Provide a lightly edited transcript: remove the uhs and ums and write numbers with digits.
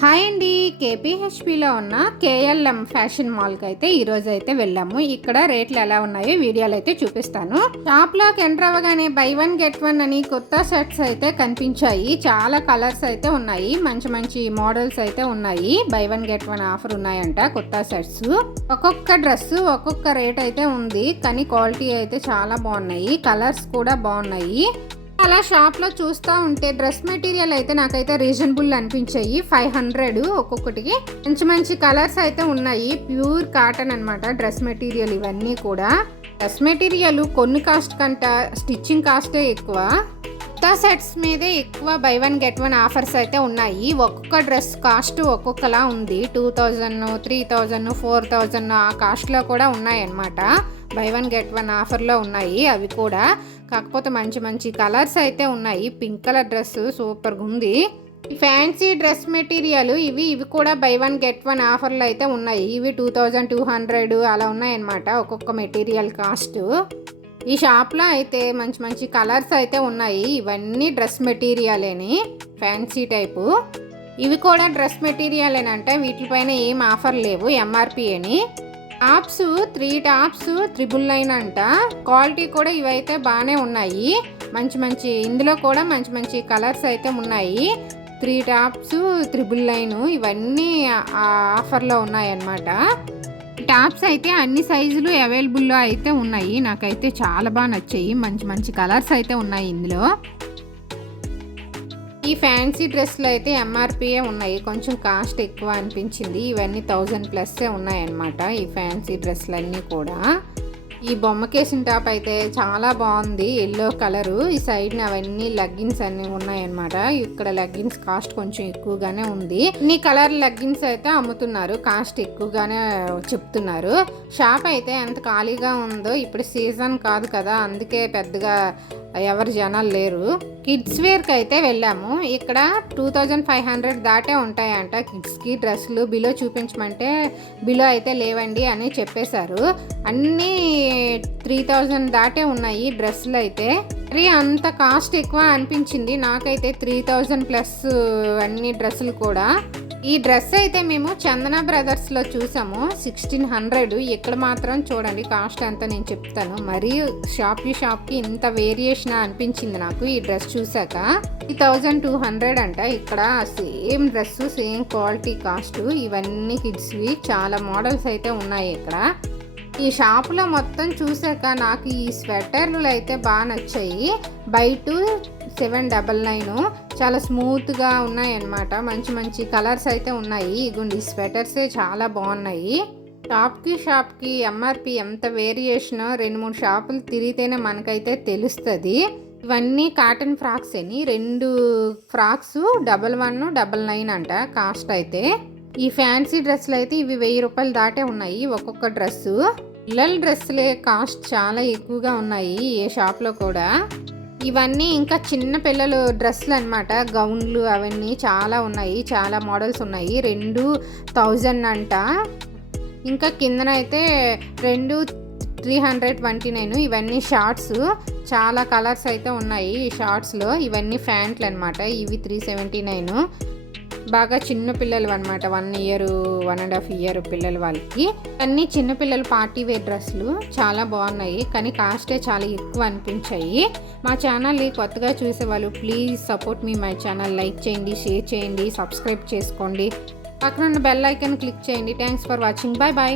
Hi అండి. కేపీహెచ్పిలో ఉన్న KLM fashion మాల్కి అయితే ఈరోజు అయితే వెళ్ళాము. ఇక్కడ రేట్లు ఎలా ఉన్నాయో వీడియోలు అయితే చూపిస్తాను. షాప్లోకి ఎంటర్ అవ్వగానే బై వన్ గెట్ వన్ అని కొత్త సెట్స్ అయితే కనిపించాయి. చాలా కలర్స్ అయితే ఉన్నాయి, మంచి మంచి మోడల్స్ అయితే ఉన్నాయి. By one get one offer ఉన్నాయంట కొత్త సెట్స్. ఒక్కొక్క డ్రెస్ ఒక్కొక్క రేట్ అయితే ఉంది, కానీ క్వాలిటీ అయితే చాలా బాగున్నాయి, కలర్స్ కూడా బాగున్నాయి. అలా షాప్లో చూస్తూ ఉంటే డ్రెస్ మెటీరియల్ అయితే నాకైతే రీజనబుల్ అనిపించాయి. 500 ఒక్కొక్కటికి. మంచి మంచి కలర్స్ అయితే ఉన్నాయి. ప్యూర్ కాటన్ అనమాట డ్రెస్ మెటీరియల్ ఇవన్నీ కూడా. డ్రెస్ మెటీరియల్ కొన్ని కాస్ట్ కంట స్టిచ్చింగ్ కాస్టే ఎక్కువ. కొత్త సెట్స్ మీదే ఎక్కువ by one get one offers అయితే ఉన్నాయి. ఒక్కొక్క డ్రెస్ కాస్ట్ ఒక్కొక్కలా ఉంది. 2000, 3000, 4000 ఆ కాస్ట్లో కూడా ఉన్నాయన్నమాట. బై వన్ గెట్ వన్ ఆఫర్లో ఉన్నాయి అవి కూడా. కాకపోతే మంచి మంచి కలర్స్ అయితే ఉన్నాయి. పింక్ కలర్ డ్రెస్ సూపర్గా ఉంది. ఫ్యాన్సీ డ్రెస్ మెటీరియల్ ఇవి కూడా బై వన్ గెట్ వన్ ఆఫర్లు అయితే ఉన్నాయి. ఇవి 2200 అలా ఉన్నాయన్నమాట ఒక్కొక్క మెటీరియల్ కాస్ట్. ఈ షాప్లో అయితే మంచి మంచి కలర్స్ అయితే ఉన్నాయి. ఇవన్నీ డ్రెస్ మెటీరియలేని, ఫ్యాన్సీ టైపు. ఇవి కూడా డ్రెస్ మెటీరియలేనంట. వీటిపైన ఏం ఆఫర్ లేవు, ఎంఆర్పి అని. టాప్స్ 3 టాప్స్ 999 అంట. క్వాలిటీ కూడా ఇవైతే బాగానే ఉన్నాయి. మంచి మంచి ఇందులో కూడా మంచి మంచి కలర్స్ అయితే ఉన్నాయి. 3 టాప్స్ 999 ఇవన్నీ ఆఫర్లో ఉన్నాయన్నమాట. టాప్స్ అయితే అన్ని సైజులు అవైలబుల్లో అయితే ఉన్నాయి. నాకైతే చాలా బాగా నచ్చాయి. మంచి మంచి కలర్స్ అయితే ఉన్నాయి ఇందులో. ఈ ఫ్యాన్సీ డ్రెస్లు అయితే ఎంఆర్పియే ఉన్నాయి, కొంచెం కాస్ట్ ఎక్కువ అనిపించింది. ఇవన్నీ 1000+ ఉన్నాయన్నమాట ఈ ఫ్యాన్సీ డ్రెస్లు అన్నీ కూడా. ఈ బొమ్మకేసిన టాప్ అయితే చాలా బాగుంది, ఎల్లో కలరు. ఈ సైడ్ని అవన్నీ లెగ్గిన్స్ అన్నీ ఉన్నాయన్నమాట. ఇక్కడ లెగ్గిన్స్ కాస్ట్ కొంచెం ఎక్కువగానే ఉంది. ఇన్ని కలర్ లెగ్గిన్స్ అయితే అమ్ముతున్నారు, కాస్ట్ ఎక్కువగానే చెప్తున్నారు. షాప్ అయితే ఎంత ఖాళీగా ఉందో, ఇప్పుడు సీజన్ కాదు కదా, అందుకే పెద్దగా ఎవరు జనాలు లేరు. కిడ్స్ వేర్కి అయితే వెళ్ళాము. ఇక్కడ 2500 దాటే ఉంటాయంట కిడ్స్కి డ్రెస్సులు. బిలో చూపించమంటే బిలో అయితే లేవండి అని చెప్పేశారు. అన్నీ 3000 దాటే ఉన్నాయి డ్రెస్సులు అయితే. మరి అంత కాస్ట్ ఎక్కువ అనిపించింది నాకైతే. 3000+ అన్ని డ్రెస్సులు కూడా. ఈ డ్రెస్ అయితే మేము చందన బ్రదర్స్లో చూసాము, 1600. ఇక్కడ మాత్రం చూడండి కాస్ట్ ఎంత నేను చెప్తాను. మరి షాప్కి ఇంత వేరియేషన్ అనిపించింది నాకు ఈ డ్రెస్ చూసాక. 3200 అంట. ఇక్కడ same dress same quality cost. ఇవన్నీ కిడ్స్వి. చాలా మోడల్స్ అయితే ఉన్నాయి ఇక్కడ. ఈ షాపులో మొత్తం చూసాక నాకు ఈ స్వెటర్లు అయితే బాగా నచ్చాయి. బై 2 799. చాలా స్మూత్గా ఉన్నాయన్నమాట. మంచి మంచి కలర్స్ అయితే ఉన్నాయి. ఇగోండి ఈ స్వెటర్సే చాలా బాగున్నాయి. షాప్కి ఎంఆర్పి ఎంత వేరియేషన్ 2-3 షాపులు తిరిగితేనే మనకైతే తెలుస్తుంది. ఇవన్నీ కాటన్ ఫ్రాక్స్ అని. 2 ఫ్రాక్స్ 1199 అంట కాస్ట్ అయితే. ఈ ఫ్యాన్సీ డ్రెస్సులు అయితే ఇవి 1000 రూపాయలు దాటే ఉన్నాయి ఒక్కొక్క డ్రెస్సు. పిల్లల డ్రెస్సులే కాస్ట్ చాలా ఎక్కువగా ఉన్నాయి ఏ షాప్లో కూడా. ఇవన్నీ ఇంకా చిన్న పిల్లలు డ్రెస్సులు అనమాట, గౌన్లు అవన్నీ చాలా ఉన్నాయి, చాలా మోడల్స్ ఉన్నాయి. 2000 అంట. ఇంకా కిందనైతే 329. ఇవన్నీ షార్ట్స్, చాలా కలర్స్ అయితే ఉన్నాయి ఈ షార్ట్స్లో. ఇవన్నీ ప్యాంట్లు అనమాట. ఇవి 379. బాగా చిన్న పిల్లలు అనమాట, 1 ఇయర్ 1.5 ఇయర్ పిల్లలు వాళ్ళకి. అన్నీ చిన్నపిల్లలు పార్టీ వేర్ డ్రెస్సులు చాలా బాగున్నాయి, కానీ కాస్టే చాలా ఎక్కువ అనిపించాయి. మా ఛానల్ని కొత్తగా చూసేవాళ్ళు please support me my channel. Like చేయండి, షేర్ చేయండి, సబ్స్క్రైబ్ చేసుకోండి, పక్కన ఉన్న బెల్ ఐకాన్ క్లిక్ చేయండి. Thanks for watching. Bye bye.